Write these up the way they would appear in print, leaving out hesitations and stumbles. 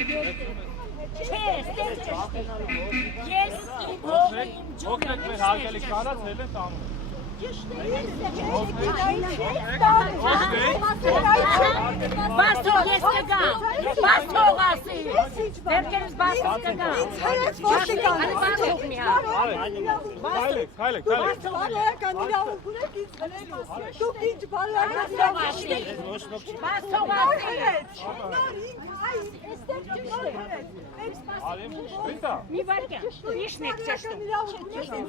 Ես իմ հողը իմ ջուրը Օգնեք մեր հարգելի կանանց հել են տանում։ Բաց թող ես կգամ, բաց թող ասի, դերկերս բաց կգամ, բաց թող միա։ Քայլեք։ Բարոյական իրավունք ունեք ինձ հնելու, դուք ինչ բարոյական Բաց թող ասի։ Էստեղ ճիշտ է։ Ռիտա, Մի վարկյա, իշն եք ճշտում։ Իշն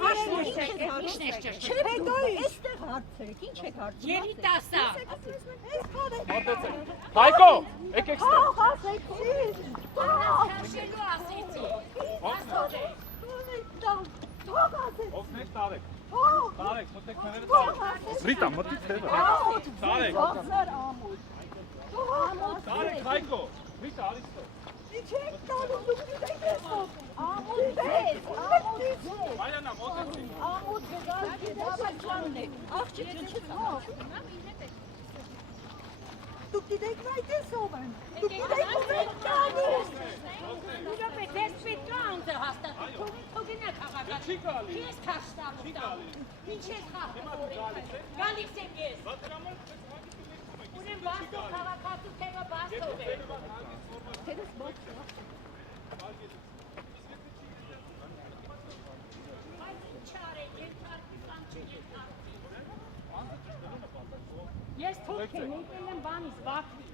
եք ճշտում։ Հետո էստեղ հարցրեք, ինչ եք հարցրեք։ Երիտասա։ մոտեցեք։ Հայկո, եկեք ստեղ։ Ասեք, Քաշելու ասեցի։ Օգնեք տարեք։ Տարեք, մոտեք մները տարեք։ Ռիտա, մտից դեպը։ Տարեք։ Տարեք, Հայկո։ Ռիտա, արի ստեղ։ Ինչ եք տանում, դուք դիտեք էստով։ Մարյանա, մոտեցին։ Դուք դիտեք նայ տեսով են։ Դուք դիտեք ով եք տանում։ Ուրապե դες պետրանձը հաստատում, թողինակ հաղագատ։ Չի գալի։ Ես քաշտավու տամ։ Ինչ ես խախտում։ Գալիս եմ ես։ Ուրեմ բաց թող քաղաքացու թևը բաց թող է։ Թևս բաց թող։ Այս ինչ արեք, երկարքի կամ չերկարքի։ Ես թող եմ, եկել եմ բանից, բախվի։